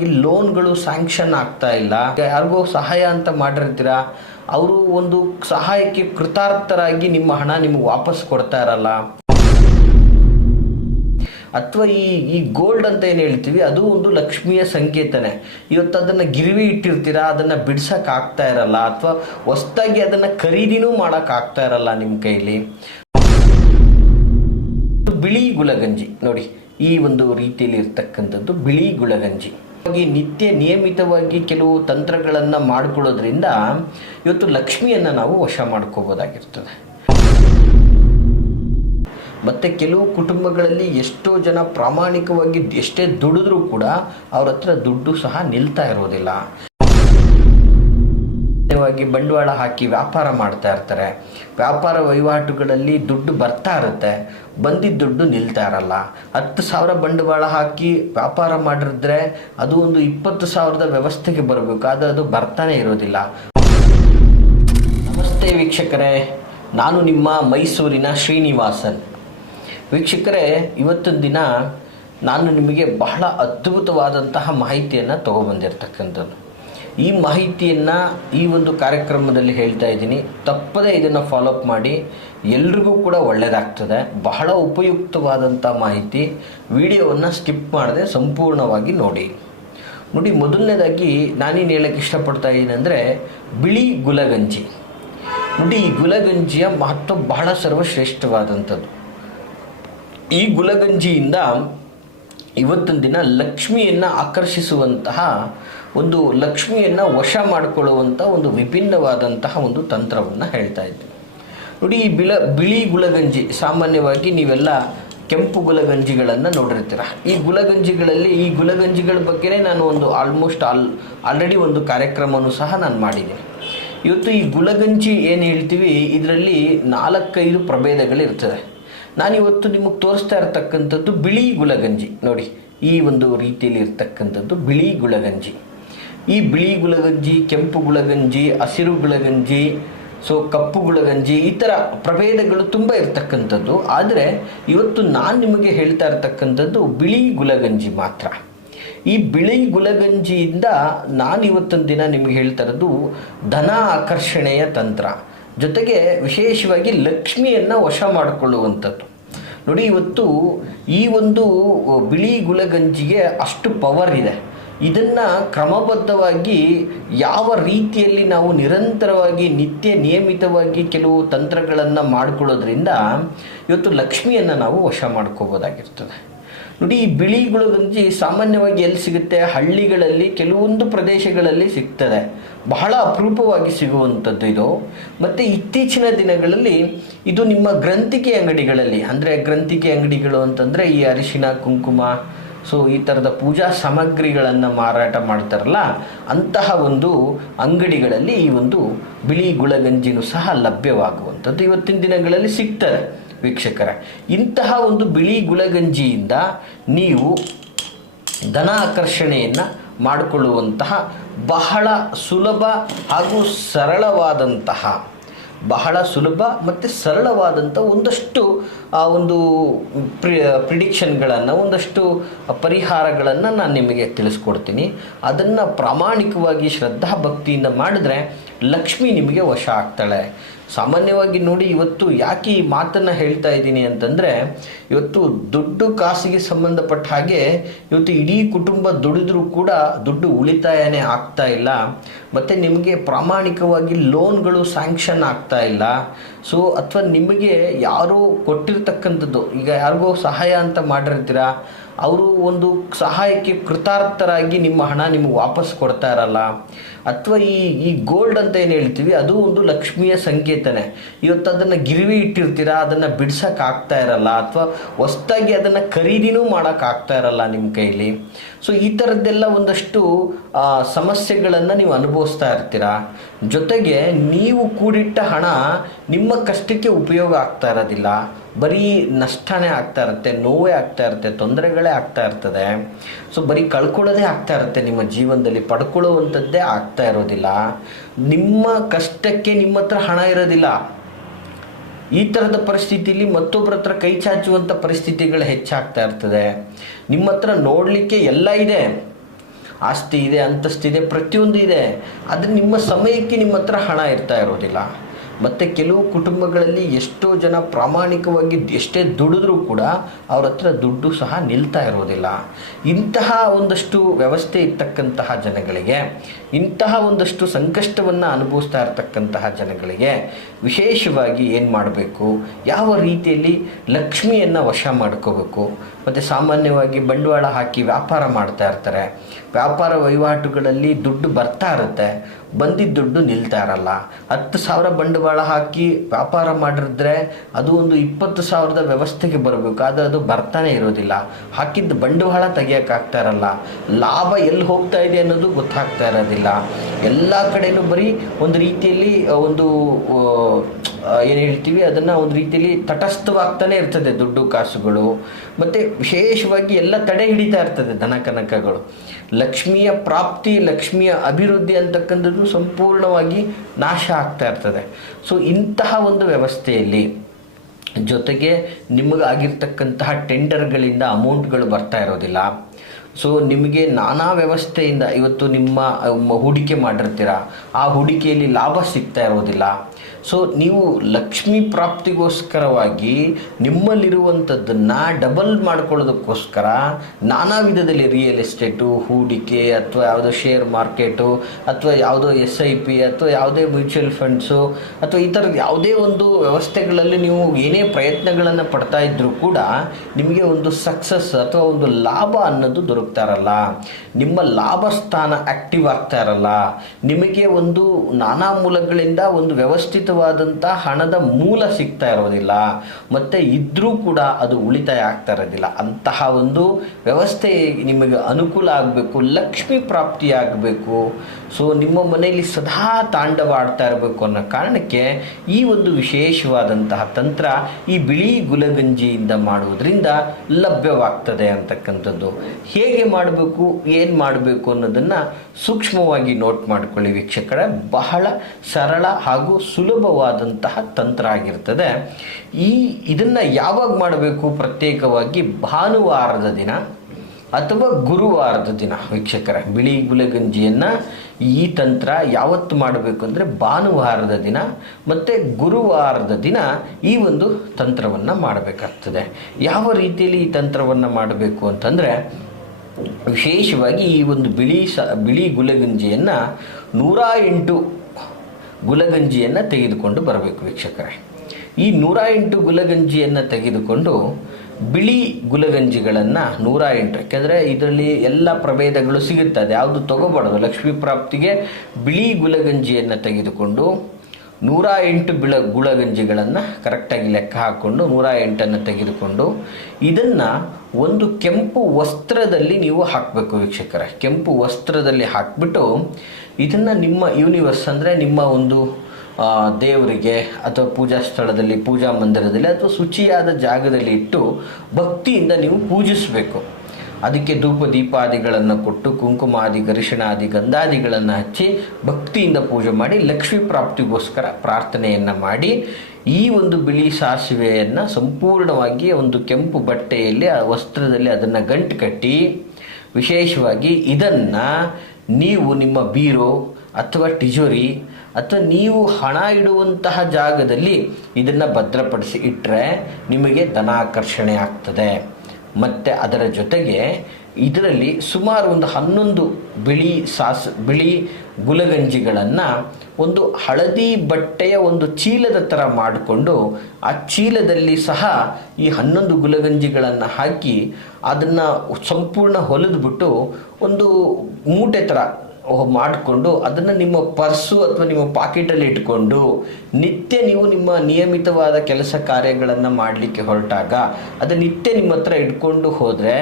ಈ ಲೋನ್ಗಳು ಸ್ಯಾಂಕ್ಷನ್ ಆಗ್ತಾ ಇಲ್ಲ. ಯಾರಿಗೋ ಸಹಾಯ ಅಂತ ಮಾಡಿರ್ತೀರಾ, ಅವರು ಒಂದು ಸಹಾಯಕ್ಕೆ ಕೃತಾರ್ಥರಾಗಿ ನಿಮ್ಮ ಹಣ ನಿಮಗೆ ವಾಪಸ್ ಕೊಡ್ತಾ ಇರಲ್ಲ. ಅಥವಾ ಈ ಗೋಲ್ಡ್ ಅಂತ ಏನು ಹೇಳ್ತೀವಿ ಅದು ಒಂದು ಲಕ್ಷ್ಮಿಯ ಸಂಕೇತನೆ. ಇವತ್ತು ಅದನ್ನು ಗಿರಿವಿ ಇಟ್ಟಿರ್ತೀರಾ, ಅದನ್ನು ಬಿಡ್ಸಕ್ಕೆ ಆಗ್ತಾ ಇರಲ್ಲ, ಅಥವಾ ಹೊಸದಾಗಿ ಅದನ್ನು ಖರೀದಿನೂ ಮಾಡೋಕೆ ಆಗ್ತಾ ಇರಲ್ಲ ನಿಮ್ಮ ಕೈಲಿ. ಬಿಳಿ ಗುಲಗಂಜಿ ನೋಡಿ, ಈ ಒಂದು ರೀತಿಯಲ್ಲಿ ಇರ್ತಕ್ಕಂಥದ್ದು ಬಿಳಿ ಗುಲಗಂಜಿ. ನಿತ್ಯ ನಿಯಮಿತವಾಗಿ ಕೆಲವು ತಂತ್ರಗಳನ್ನು ಮಾಡಿಕೊಳ್ಳೋದ್ರಿಂದ ಇವತ್ತು ಲಕ್ಷ್ಮಿಯನ್ನು ನಾವು ವಶ ಮಾಡ್ಕೋಬೋದಾಗಿರ್ತದೆ. ಮತ್ತು ಕೆಲವು ಕುಟುಂಬಗಳಲ್ಲಿ ಎಷ್ಟೋ ಜನ ಪ್ರಾಮಾಣಿಕವಾಗಿ ಎಷ್ಟೇ ದುಡಿದ್ರೂ ಕೂಡ ಅವ್ರ ಹತ್ರ ದುಡ್ಡು ಸಹ ನಿಲ್ತಾ ಇರೋದಿಲ್ಲ. ಬಂಡವಾಳ ಹಾಕಿ ವ್ಯಾಪಾರ ಮಾಡ್ತಾ ಇರ್ತಾರೆ. ವ್ಯಾಪಾರ ವಹಿವಾಟುಗಳಲ್ಲಿ ದುಡ್ಡು ಬರ್ತಾ ಇರುತ್ತೆ, ಬಂದಿದ್ದ ದುಡ್ಡು ನಿಲ್ತಾ ಇರಲ್ಲ. 10,000 ಬಂಡವಾಳ ಹಾಕಿ ವ್ಯಾಪಾರ ಮಾಡಿದ್ರೆ ಅದು ಒಂದು 20,000 ವ್ಯವಸ್ಥೆಗೆ ಬರಬೇಕು, ಆದರೆ ಅದು ಬರ್ತಾನೆ ಇರೋದಿಲ್ಲ. ನಮಸ್ತೆ ವೀಕ್ಷಕರೇ, ನಾನು ನಿಮ್ಮ ಮೈಸೂರಿನ ಶ್ರೀನಿವಾಸನ್. ವೀಕ್ಷಕರೇ, ಇವತ್ತಿನ ದಿನ ನಾನು ನಿಮಗೆ ಬಹಳ ಅದ್ಭುತವಾದಂತಹ ಮಾಹಿತಿಯನ್ನು ತಗೊಬಂದಿರ್ತಕ್ಕಂಥದ್ದು. ಈ ಮಾಹಿತಿಯನ್ನು ಈ ಒಂದು ಕಾರ್ಯಕ್ರಮದಲ್ಲಿ ಹೇಳ್ತಾ ಇದ್ದೀನಿ. ತಪ್ಪದೇ ಇದನ್ನು ಫಾಲೋಅಪ್ ಮಾಡಿ, ಎಲ್ರಿಗೂ ಕೂಡ ಒಳ್ಳೆಯದಾಗ್ತದೆ. ಬಹಳ ಉಪಯುಕ್ತವಾದಂಥ ಮಾಹಿತಿ. ವಿಡಿಯೋವನ್ನು ಸ್ಕಿಪ್ ಮಾಡದೆ ಸಂಪೂರ್ಣವಾಗಿ ನೋಡಿ. ಮೊದಲನೇದಾಗಿ ನಾನೇನು ಹೇಳೋಕ್ಕೆ ಇಷ್ಟಪಡ್ತಾ ಇದ್ದೀನಿ ಅಂದರೆ ಬಿಳಿ ಗುಲಗಂಜಿ. ನೋಡಿ, ಈ ಗುಲಗಂಜಿಯ ಮಹತ್ವ ಬಹಳ ಸರ್ವಶ್ರೇಷ್ಠವಾದಂಥದ್ದು. ಈ ಗುಲಗಂಜಿಯಿಂದ ಇವತ್ತಿನ ದಿನ ಲಕ್ಷ್ಮಿಯನ್ನು ಆಕರ್ಷಿಸುವಂತಹ ಒಂದು, ಲಕ್ಷ್ಮಿಯನ್ನು ವಶ ಮಾಡಿಕೊಳ್ಳುವಂಥ ಒಂದು ವಿಭಿನ್ನವಾದಂತಹ ಒಂದು ತಂತ್ರವನ್ನು ಹೇಳ್ತಾ ಇದ್ದೆ. ನೋಡಿ, ಈ ಬಿಳಿ ಗುಲಗಂಜಿ ಸಾಮಾನ್ಯವಾಗಿ ನೀವೆಲ್ಲ ಕೆಂಪು ಗುಲಗಂಜಿಗಳನ್ನು ನೋಡಿರ್ತೀರ. ಈ ಗುಲಗಂಜಿಗಳ ಬಗ್ಗೆನೇ ನಾನು ಒಂದು ಆಲ್ರೆಡಿ ಒಂದು ಕಾರ್ಯಕ್ರಮವನ್ನು ಸಹ ನಾನು ಮಾಡಿದ್ದೀನಿ. ಇವತ್ತು ಈ ಗುಲಗಂಜಿ ಏನು ಹೇಳ್ತೀವಿ, ಇದರಲ್ಲಿ 4-5 ಪ್ರಭೇದಗಳಿರ್ತದೆ. ನಾನಿವತ್ತು ನಿಮಗೆ ತೋರಿಸ್ತಾ ಇರ್ತಕ್ಕಂಥದ್ದು ಬಿಳಿ ಗುಲಗಂಜಿ. ನೋಡಿ, ಈ ಒಂದು ರೀತಿಯಲ್ಲಿ ಇರ್ತಕ್ಕಂಥದ್ದು ಬಿಳಿ ಗುಲಗಂಜಿ. ಈ ಬಿಳಿ ಗುಲಗಂಜಿ, ಕೆಂಪು ಗುಲಗಂಜಿ, ಹಸಿರು ಗುಲಗಂಜಿ, ಕಪ್ಪು ಗುಲಗಂಜಿ, ಈ ಥರ ಪ್ರಭೇದಗಳು ತುಂಬ ಇರ್ತಕ್ಕಂಥದ್ದು. ಆದರೆ ಇವತ್ತು ನಾನು ನಿಮಗೆ ಹೇಳ್ತಾ ಇರ್ತಕ್ಕಂಥದ್ದು ಬಿಳಿ ಗುಲಗಂಜಿ ಮಾತ್ರ. ಈ ಬಿಳಿ ಗುಲಗಂಜಿಯಿಂದ ನಾನು ಇವತ್ತಿನ ದಿನ ನಿಮಗೆ ಹೇಳ್ತಾ ಇರೋದು ಧನ ಆಕರ್ಷಣೆಯ ತಂತ್ರ, ಜೊತೆಗೆ ವಿಶೇಷವಾಗಿ ಲಕ್ಷ್ಮಿಯನ್ನು ವಶ ಮಾಡಿಕೊಳ್ಳುವಂಥದ್ದು. ನೋಡಿ, ಇವತ್ತು ಈ ಒಂದು ಬಿಳಿ ಗುಲಗಂಜಿಗೆ ಅಷ್ಟು ಪವರ್ ಇದೆ. ಇದನ್ನು ಕ್ರಮಬದ್ಧವಾಗಿ ಯಾವ ರೀತಿಯಲ್ಲಿ ನಾವು ನಿರಂತರವಾಗಿ ನಿತ್ಯ ನಿಯಮಿತವಾಗಿ ಕೆಲವು ತಂತ್ರಗಳನ್ನು ಮಾಡಿಕೊಳ್ಳೋದ್ರಿಂದ ಇವತ್ತು ಲಕ್ಷ್ಮಿಯನ್ನು ನಾವು ವಶ ಮಾಡ್ಕೋಬೋದಾಗಿರ್ತದೆ. ನೋಡಿ, ಈ ಬಿಳಿ ಗುಲಗಂಜಿ ಸಾಮಾನ್ಯವಾಗಿ ಎಲ್ಲಿ ಸಿಗುತ್ತೆ? ಹಳ್ಳಿಗಳಲ್ಲಿ ಕೆಲವೊಂದು ಪ್ರದೇಶಗಳಲ್ಲಿ ಸಿಗ್ತದೆ. ಬಹಳ ಅಪರೂಪವಾಗಿ ಸಿಗುವಂಥದ್ದು ಇದು. ಮತ್ತು ಇತ್ತೀಚಿನ ದಿನಗಳಲ್ಲಿ ಇದು ನಿಮ್ಮ ಗ್ರಂಥಿಕೆ ಅಂಗಡಿಗಳಲ್ಲಿ, ಅಂದರೆ ಗ್ರಂಥಿಕೆ ಅಂಗಡಿಗಳು ಅಂತಂದರೆ ಈ ಅರಿಶಿನ ಕುಂಕುಮ, ಈ ಥರದ ಪೂಜಾ ಸಾಮಗ್ರಿಗಳನ್ನು ಮಾರಾಟ ಮಾಡ್ತಾರಲ್ಲ, ಅಂತಹ ಒಂದು ಅಂಗಡಿಗಳಲ್ಲಿ ಈ ಒಂದು ಬಿಳಿ ಗುಲಗಂಜಿನೂ ಸಹ ಲಭ್ಯವಾಗುವಂಥದ್ದು ಇವತ್ತಿನ ದಿನಗಳಲ್ಲಿ ಸಿಗ್ತದೆ. ವೀಕ್ಷಕರೇ, ಇಂತಹ ಒಂದು ಬಿಳಿ ಗುಲಗಂಜಿಯಿಂದ ನೀವು ಧನ ಆಕರ್ಷಣೆಯನ್ನು ಮಾಡಿಕೊಳ್ಳುವಂತಹ ಬಹಳ ಸುಲಭ ಹಾಗೂ ಸರಳವಾದಂತಹ, ಬಹಳ ಸುಲಭ ಮತ್ತು ಸರಳವಾದಂಥ ಒಂದಷ್ಟು ಒಂದು ಪ್ರಿಡಿಕ್ಷನ್ಗಳನ್ನು, ಒಂದಷ್ಟು ಪರಿಹಾರಗಳನ್ನು ನಾನು ನಿಮಗೆ ತಿಳಿಸ್ಕೊಡ್ತೀನಿ. ಅದನ್ನು ಪ್ರಾಮಾಣಿಕವಾಗಿ ಶ್ರದ್ಧಾ ಭಕ್ತಿಯಿಂದ ಮಾಡಿದ್ರೆ ಲಕ್ಷ್ಮಿ ನಿಮಗೆ ವಶ ಆಗ್ತಾಳೆ. ಸಾಮಾನ್ಯವಾಗಿ ನೋಡಿ, ಇವತ್ತು ಯಾಕೆ ಈ ಮಾತನ್ನು ಹೇಳ್ತಾ ಇದ್ದೀನಿ ಅಂತಂದರೆ, ಇವತ್ತು ದುಡ್ಡು ಕಾಸಿಗೆ ಸಂಬಂಧಪಟ್ಟ ಹಾಗೆ ಇವತ್ತು ಇಡೀ ಕುಟುಂಬ ದುಡಿದ್ರೂ ಕೂಡ ದುಡ್ಡು ಉಳಿತಾಯನೇ ಆಗ್ತಾ ಇಲ್ಲ. ಮತ್ತು ನಿಮಗೆ ಪ್ರಾಮಾಣಿಕವಾಗಿ ಲೋನ್ಗಳು ಸ್ಯಾಂಕ್ಷನ್ ಆಗ್ತಾ ಇಲ್ಲ. ಅಥವಾ ನಿಮಗೆ ಯಾರೋ ಕೊಟ್ಟಿರ್ತಕ್ಕಂಥದ್ದು, ಈಗ ಯಾರಿಗೋ ಸಹಾಯ ಅಂತ ಮಾಡಿರ್ತೀರಾ, ಅವರು ಒಂದು ಸಹಾಯಕ್ಕೆ ಕೃತಾರ್ಥರಾಗಿ ನಿಮ್ಮ ಹಣ ನಿಮಗೆ ವಾಪಸ್ ಕೊಡ್ತಾ ಇರಲ್ಲ. ಅಥವಾ ಈ ಗೋಲ್ಡ್ ಅಂತ ಏನು ಹೇಳ್ತೀವಿ ಅದು ಒಂದು ಲಕ್ಷ್ಮಿಯ ಸಂಕೇತನೆ. ಇವತ್ತು ಅದನ್ನು ಗಿರಿವಿ ಇಟ್ಟಿರ್ತೀರಾ, ಅದನ್ನು ಬಿಡ್ಸಕ್ಕೆ ಆಗ್ತಾ ಇರಲ್ಲ, ಅಥವಾ ಹೊಸದಾಗಿ ಅದನ್ನು ಖರೀದಿನೂ ಮಾಡೋಕೆ ಆಗ್ತಾ ಇರಲ್ಲ ನಿಮ್ಮ ಕೈಲಿ. ಈ ಥರದ್ದೆಲ್ಲ ಒಂದಷ್ಟು ಸಮಸ್ಯೆಗಳನ್ನು ನೀವು ಅನುಭವಿಸ್ತಾ ಇರ್ತೀರಾ. ಜೊತೆಗೆ ನೀವು ಕೂಡಿಟ್ಟ ಹಣ ನಿಮ್ಮ ಕಷ್ಟಕ್ಕೆ ಉಪಯೋಗ ಆಗ್ತಾ ಇರೋದಿಲ್ಲ, ಬರೀ ನಷ್ಟನೇ ಆಗ್ತಾ ಇರುತ್ತೆ, ನೋವೇ ಆಗ್ತಾ ಇರುತ್ತೆ, ತೊಂದರೆಗಳೇ ಆಗ್ತಾ ಇರ್ತದೆ. ಬರೀ ಕಳ್ಕೊಳ್ಳೋದೇ ಆಗ್ತಾ ಇರುತ್ತೆ, ನಿಮ್ಮ ಜೀವನದಲ್ಲಿ ಪಡ್ಕೊಳ್ಳುವಂಥದ್ದೇ ಆಗ್ತಾ ಇರೋದಿಲ್ಲ. ನಿಮ್ಮ ಕಷ್ಟಕ್ಕೆ ನಿಮ್ಮ ಹತ್ರ ಹಣ ಇರೋದಿಲ್ಲ. ಈ ಥರದ ಪರಿಸ್ಥಿತಿಯಲ್ಲಿ ಮತ್ತೊಬ್ಬರ ಹತ್ರ ಕೈ ಚಾಚುವಂಥ ಪರಿಸ್ಥಿತಿಗಳು ಹೆಚ್ಚಾಗ್ತಾ ಇರ್ತದೆ. ನಿಮ್ಮ ಹತ್ರ ನೋಡಲಿಕ್ಕೆ ಎಲ್ಲ ಇದೆ, ಆಸ್ತಿ ಇದೆ, ಅಂತಸ್ತಿದೆ, ಪ್ರತಿಯೊಂದು ಇದೆ. ಆದರೆ ನಿಮ್ಮ ಸಮಯಕ್ಕೆ ನಿಮ್ಮ ಹತ್ರ ಹಣ ಇರ್ತಾ ಇರೋದಿಲ್ಲ. ಮತ್ತು ಕೆಲವು ಕುಟುಂಬಗಳಲ್ಲಿ ಎಷ್ಟೋ ಜನ ಪ್ರಾಮಾಣಿಕವಾಗಿ ಎಷ್ಟೇ ದುಡಿದ್ರೂ ಕೂಡ ಅವ್ರ ಹತ್ರ ದುಡ್ಡು ಸಹ ನಿಲ್ತಾ ಇರೋದಿಲ್ಲ. ಇಂತಹ ಒಂದಷ್ಟು ವ್ಯವಸ್ಥೆ ಇರ್ತಕ್ಕಂತಹ ಜನಗಳಿಗೆ, ಇಂತಹ ಒಂದಷ್ಟು ಸಂಕಷ್ಟವನ್ನು ಅನುಭವಿಸ್ತಾ ಇರತಕ್ಕಂತಹ ಜನಗಳಿಗೆ ವಿಶೇಷವಾಗಿ ಏನು ಮಾಡಬೇಕು, ಯಾವ ರೀತಿಯಲ್ಲಿ ಲಕ್ಷ್ಮಿಯನ್ನು ವಶ ಮಾಡ್ಕೋಬೇಕು. ಮತ್ತು ಸಾಮಾನ್ಯವಾಗಿ ಬಂಡವಾಳ ಹಾಕಿ ವ್ಯಾಪಾರ ಮಾಡ್ತಾ ಇರ್ತಾರೆ. ವ್ಯಾಪಾರ ವಹಿವಾಟುಗಳಲ್ಲಿ ದುಡ್ಡು ಬರ್ತಾ ಇರುತ್ತೆ, ಬಂದಿದ್ದ ದುಡ್ಡು ನಿಲ್ತಾ ಇರಲ್ಲ. 10,000 ಬಂಡವಾಳ ಹಾಕಿ ವ್ಯಾಪಾರ ಮಾಡಿದ್ರೆ ಅದು ಒಂದು 20,000 ವ್ಯವಸ್ಥೆಗೆ ಬರಬೇಕು, ಆದರೆ ಅದು ಬರ್ತಾನೆ ಇರೋದಿಲ್ಲ. ಹಾಕಿದ್ದ ಬಂಡವಾಳ ತೆಗಿಯೋಕ್ಕಾಗ್ತಾ ಇರಲ್ಲ. ಲಾಭ ಎಲ್ಲಿ ಹೋಗ್ತಾ ಇದೆ ಅನ್ನೋದು ಗೊತ್ತಾಗ್ತಾ ಇರೋದಿಲ್ಲ. ಎಲ್ಲ ಕಡೆಯೂ ಬರೀ ಒಂದು ರೀತಿಯಲ್ಲಿ ಒಂದು ಏನು ಹೇಳ್ತೀವಿ ಅದನ್ನು ಒಂದು ರೀತಿಯಲ್ಲಿ ತಟಸ್ಥವಾಗ್ತಾನೆ ಇರ್ತದೆ ದುಡ್ಡು ಕಾಸುಗಳು. ಮತ್ತು ವಿಶೇಷವಾಗಿ ಎಲ್ಲ ತಡೆ ಹಿಡಿತಾ ಇರ್ತದೆ ಧನಕನಕಗಳು. ಲಕ್ಷ್ಮಿಯ ಪ್ರಾಪ್ತಿ, ಲಕ್ಷ್ಮಿಯ ಅಭಿವೃದ್ಧಿ ಅಂತಕ್ಕಂಥದ್ದು ಸಂಪೂರ್ಣವಾಗಿ ನಾಶ ಆಗ್ತಾ ಇರ್ತದೆ. ಸೊ ಇಂತಹ ಒಂದು ವ್ಯವಸ್ಥೆಯಲ್ಲಿ ಜೊತೆಗೆ ನಿಮಗಾಗಿರ್ತಕ್ಕಂತಹ ಟೆಂಡರ್ಗಳಿಂದ ಅಮೌಂಟ್ಗಳು ಬರ್ತಾ ಇರೋದಿಲ್ಲ. ಸೊ ನಿಮಗೆ ನಾನಾ ವ್ಯವಸ್ಥೆಯಿಂದ ಇವತ್ತು ನಿಮ್ಮ ಹೂಡಿಕೆ ಮಾಡಿರ್ತೀರ, ಆ ಹೂಡಿಕೆಯಲ್ಲಿ ಲಾಭ ಸಿಗ್ತಾ ಇರೋದಿಲ್ಲ. ಸೊ ನೀವು ಲಕ್ಷ್ಮೀ ಪ್ರಾಪ್ತಿಗೋಸ್ಕರವಾಗಿ ನಿಮ್ಮಲ್ಲಿರುವಂಥದ್ದನ್ನು ಡಬಲ್ ಮಾಡ್ಕೊಳ್ಳೋದಕ್ಕೋಸ್ಕರ ನಾನಾ ವಿಧದಲ್ಲಿ ರಿಯಲ್ ಎಸ್ಟೇಟು, ಹೂಡಿಕೆ, ಅಥವಾ ಯಾವುದೋ ಶೇರ್ ಮಾರ್ಕೆಟು, ಅಥವಾ ಯಾವುದೋ SIP, ಅಥವಾ ಯಾವುದೇ ಮ್ಯೂಚುವಲ್ ಫಂಡ್ಸು, ಅಥವಾ ಈ ಥರದ ಯಾವುದೇ ಒಂದು ವ್ಯವಸ್ಥೆಗಳಲ್ಲಿ ನೀವು ಏನೇ ಪ್ರಯತ್ನಗಳನ್ನು ಪಡ್ತಾ ಇದ್ದರೂ ಕೂಡ ನಿಮಗೆ ಒಂದು ಸಕ್ಸಸ್ ಅಥವಾ ಒಂದು ಲಾಭ ಅನ್ನೋದು ದೊರಕ್ತಾ ಇರಲ್ಲ. ನಿಮ್ಮ ಲಾಭ ಸ್ಥಾನ ಆಕ್ಟಿವ್ ಆಗ್ತಾ ಇರಲ್ಲ. ನಿಮಗೆ ಒಂದು ನಾನಾ ಮೂಲಗಳಿಂದ ಒಂದು ವ್ಯವಸ್ಥಿತವಾದಂಥ ಹಣದ ಮೂಲ ಸಿಗ್ತಾ ಇರೋದಿಲ್ಲ. ಮತ್ತು ಇದ್ರೂ ಕೂಡ ಅದು ಉಳಿತಾಯ ಆಗ್ತಾ ಇರೋದಿಲ್ಲ. ಅಂತಹ ಒಂದು ವ್ಯವಸ್ಥೆ ನಿಮಗೆ ಅನುಕೂಲ ಆಗಬೇಕು, ಲಕ್ಷ್ಮಿ ಪ್ರಾಪ್ತಿ ಆಗಬೇಕು. ಸೊ ನಿಮ್ಮ ಮನೆಯಲ್ಲಿ ಸದಾ ತಾಂಡವ ಆಡ್ತಾ ಇರಬೇಕು ಅನ್ನೋ ಕಾರಣಕ್ಕೆ ಈ ಒಂದು ವಿಶೇಷವಾದಂತಹ ತಂತ್ರ ಈ ಬಿಳಿ ಗುಲಗಂಜಿಯಿಂದ ಮಾಡುವುದರಿಂದ ಲಭ್ಯವಾಗ್ತದೆ ಅಂತಕ್ಕಂಥದ್ದು. ಹೇಗೆ ಮಾಡಬೇಕು, ಏನು ಮಾಡಬೇಕು ಅನ್ನೋದನ್ನು ಸೂಕ್ಷ್ಮವಾಗಿ ನೋಟ್ ಮಾಡ್ಕೊಳ್ಳಿ ವೀಕ್ಷಕರೇ. ಬಹಳ ಸರಳ ಹಾಗೂ ಸುಲಭವಾದಂತಹ ತಂತ್ರ ಆಗಿರ್ತದೆ. ಇದನ್ನು ಯಾವಾಗ ಮಾಡಬೇಕು, ಪ್ರತ್ಯೇಕವಾಗಿ ಭಾನುವಾರದ ದಿನ ಅಥವಾ ಗುರುವಾರದ ದಿನ ವೀಕ್ಷಕರೇ. ಬಿಳಿ ಗುಲಗಂಜಿಯನ್ನು ಈ ತಂತ್ರ ಯಾವತ್ತು ಮಾಡಬೇಕು ಅಂದರೆ ಭಾನುವಾರದ ದಿನ ಮತ್ತು ಗುರುವಾರದ ದಿನ ಈ ಒಂದು ತಂತ್ರವನ್ನು ಮಾಡಬೇಕಾಗ್ತದೆ. ಯಾವ ರೀತಿಯಲ್ಲಿ ಈ ತಂತ್ರವನ್ನು ಮಾಡಬೇಕು ಅಂತಂದರೆ, ವಿಶೇಷವಾಗಿ ಈ ಒಂದು ಬಿಳಿ ಗುಲಗಂಜಿಯನ್ನು 108 ಗುಲಗಂಜಿಯನ್ನು ತೆಗೆದುಕೊಂಡು ಬರಬೇಕು ವೀಕ್ಷಕರೇ. ಈ 108 ಗುಲಗಂಜಿಯನ್ನು ತೆಗೆದುಕೊಂಡು ಬಿಳಿ ಗುಲಗಂಜಿಗಳನ್ನು 108, ಯಾಕೆಂದರೆ ಇದರಲ್ಲಿ ಎಲ್ಲ ಪ್ರಭೇದಗಳು ಸಿಗುತ್ತದೆ, ಯಾವುದು ತಗೋಬಾರ್ದು. ಲಕ್ಷ್ಮೀ ಪ್ರಾಪ್ತಿಗೆ ಬಿಳಿ ಗುಲಗಂಜಿಯನ್ನು ತೆಗೆದುಕೊಂಡು 108 ಗುಲಗಂಜಿಗಳನ್ನು ಕರೆಕ್ಟಾಗಿ ಲೆಕ್ಕ ಹಾಕ್ಕೊಂಡು 108 ತೆಗೆದುಕೊಂಡು ಇದನ್ನು ಒಂದು ಕೆಂಪು ವಸ್ತ್ರದಲ್ಲಿ ನೀವು ಹಾಕಬೇಕು ವೀಕ್ಷಕರೇ. ಕೆಂಪು ವಸ್ತ್ರದಲ್ಲಿ ಹಾಕಿಬಿಟ್ಟು ಇದನ್ನು ನಿಮ್ಮ ಯೂನಿವರ್ಸ್ ಅಂದರೆ ನಿಮ್ಮ ಒಂದು ದೇವರಿಗೆ ಅಥವಾ ಪೂಜಾ ಸ್ಥಳದಲ್ಲಿ, ಪೂಜಾ ಮಂದಿರದಲ್ಲಿ ಅಥವಾ ಶುಚಿಯಾದ ಜಾಗದಲ್ಲಿ ಇಟ್ಟು ಭಕ್ತಿಯಿಂದ ನೀವು ಪೂಜಿಸಬೇಕು. ಅದಕ್ಕೆ ಧೂಪ ದೀಪಾದಿಗಳನ್ನು ಕೊಟ್ಟು, ಕುಂಕುಮಾದಿ, ಗರಿಷಣಾದಿ, ಗಂಧಾದಿಗಳನ್ನು ಹಚ್ಚಿ ಭಕ್ತಿಯಿಂದ ಪೂಜೆ ಮಾಡಿ ಲಕ್ಷ್ಮೀ ಪ್ರಾಪ್ತಿಗೋಸ್ಕರ ಪ್ರಾರ್ಥನೆಯನ್ನು ಮಾಡಿ ಈ ಒಂದು ಬಿಳಿ ಸಾಸಿವೆಯನ್ನು ಸಂಪೂರ್ಣವಾಗಿ ಒಂದು ಕೆಂಪು ಬಟ್ಟೆಯಲ್ಲಿ, ಆ ವಸ್ತ್ರದಲ್ಲಿ ಅದನ್ನು ಗಂಟು ಕಟ್ಟಿ, ವಿಶೇಷವಾಗಿ ಇದನ್ನು ನೀವು ನಿಮ್ಮ ಬೀರೋ ಅಥವಾ ತಿಜೋರಿ ಅಥವಾ ನೀವು ಹಣ ಇಡುವಂತಹ ಜಾಗದಲ್ಲಿ ಇದನ್ನು ಭದ್ರಪಡಿಸಿ ಇಟ್ಟರೆ ನಿಮಗೆ ಧನಾಕರ್ಷಣೆ ಆಗ್ತದೆ. ಮತ್ತು ಅದರ ಜೊತೆಗೆ ಇದರಲ್ಲಿ ಸುಮಾರು ಒಂದು 11 ಬಿಳಿ ಗುಲಗಂಜಿಗಳನ್ನು ಒಂದು ಹಳದಿ ಬಟ್ಟೆಯ ಒಂದು ಚೀಲದ ಥರ ಮಾಡಿಕೊಂಡು ಆ ಚೀಲದಲ್ಲಿ ಸಹ ಈ 11 ಗುಲಗಂಜಿಗಳನ್ನು ಹಾಕಿ ಅದನ್ನು ಸಂಪೂರ್ಣ ಹೊಲಿದ್ಬಿಟ್ಟು ಒಂದು ಮೂಟೆ ಥರ ಮಾಡಿಕೊಂಡು ಅದನ್ನು ನಿಮ್ಮ ಪರ್ಸು ಅಥವಾ ನಿಮ್ಮ ಪಾಕೆಟಲ್ಲಿ ಇಟ್ಕೊಂಡು ನಿತ್ಯ ನೀವು ನಿಮ್ಮ ನಿಯಮಿತವಾದ ಕೆಲಸ ಕಾರ್ಯಗಳನ್ನು ಮಾಡಲಿಕ್ಕೆ ಹೊರಟಾಗ ಅದು ನಿತ್ಯ ನಿಮ್ಮ ಹತ್ರ ಇಟ್ಕೊಂಡು ಹೋದರೆ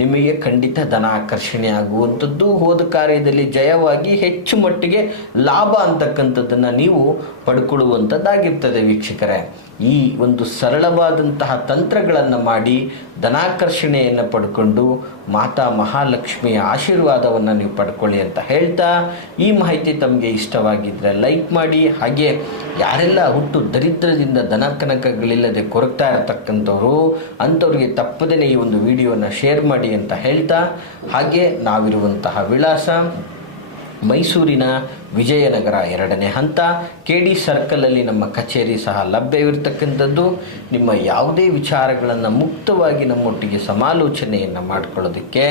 ನಿಮಗೆ ಖಂಡಿತ ಧನ ಆಕರ್ಷಣೆ ಆಗುವಂಥದ್ದು, ಹೋದ ಕಾರ್ಯದಲ್ಲಿ ಜಯವಾಗಿ ಹೆಚ್ಚು ಮಟ್ಟಿಗೆ ಲಾಭ ಅಂತಕ್ಕಂಥದ್ದನ್ನು ನೀವು ಪಡ್ಕೊಳ್ಳುವಂಥದ್ದಾಗಿರ್ತದೆ ವೀಕ್ಷಕರೇ. ಈ ಒಂದು ಸರಳವಾದಂತಹ ತಂತ್ರಗಳನ್ನು ಮಾಡಿ ಧನಾಕರ್ಷಣೆಯನ್ನು ಪಡ್ಕೊಂಡು ಮಾತಾ ಮಹಾಲಕ್ಷ್ಮಿಯ ಆಶೀರ್ವಾದವನ್ನು ನೀವು ಪಡ್ಕೊಳ್ಳಿ ಅಂತ ಹೇಳ್ತಾ, ಈ ಮಾಹಿತಿ ತಮಗೆ ಇಷ್ಟವಾಗಿದ್ದರೆ ಲೈಕ್ ಮಾಡಿ. ಹಾಗೆ ಯಾರೆಲ್ಲ ಹುಟ್ಟು ದರಿದ್ರದಿಂದ ಧನಕನಕಗಳಿಲ್ಲದೆ ಕೊರಗ್ತಾ ಇರತಕ್ಕಂಥವ್ರು ಅಂಥವ್ರಿಗೆ ತಪ್ಪದೇ ಈ ಒಂದು ವಿಡಿಯೋನ ಶೇರ್ ಮಾಡಿ ಅಂತ ಹೇಳ್ತಾ, ಹಾಗೆ ನಾವಿರುವಂತಹ ವಿಳಾಸ ಮೈಸೂರಿನ ವಿಜಯನಗರ 2ನೇ ಹಂತ KD ಸರ್ಕಲಲ್ಲಿ ನಮ್ಮ ಕಚೇರಿ ಸಹ ಲಭ್ಯವಿರ್ತಕ್ಕಂಥದ್ದು. ನಿಮ್ಮ ಯಾವುದೇ ವಿಚಾರಗಳನ್ನು ಮುಕ್ತವಾಗಿ ನಮ್ಮೊಟ್ಟಿಗೆ ಸಮಾಲೋಚನೆಯನ್ನು ಮಾಡಿಕೊಳ್ಳೋದಕ್ಕೆ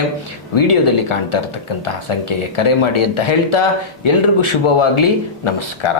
ವಿಡಿಯೋದಲ್ಲಿ ಕಾಣ್ತಾ ಇರತಕ್ಕಂತಹ ಸಂಖ್ಯೆಗೆ ಕರೆ ಮಾಡಿ ಅಂತ ಹೇಳ್ತಾ, ಎಲ್ರಿಗೂ ಶುಭವಾಗಲಿ. ನಮಸ್ಕಾರ.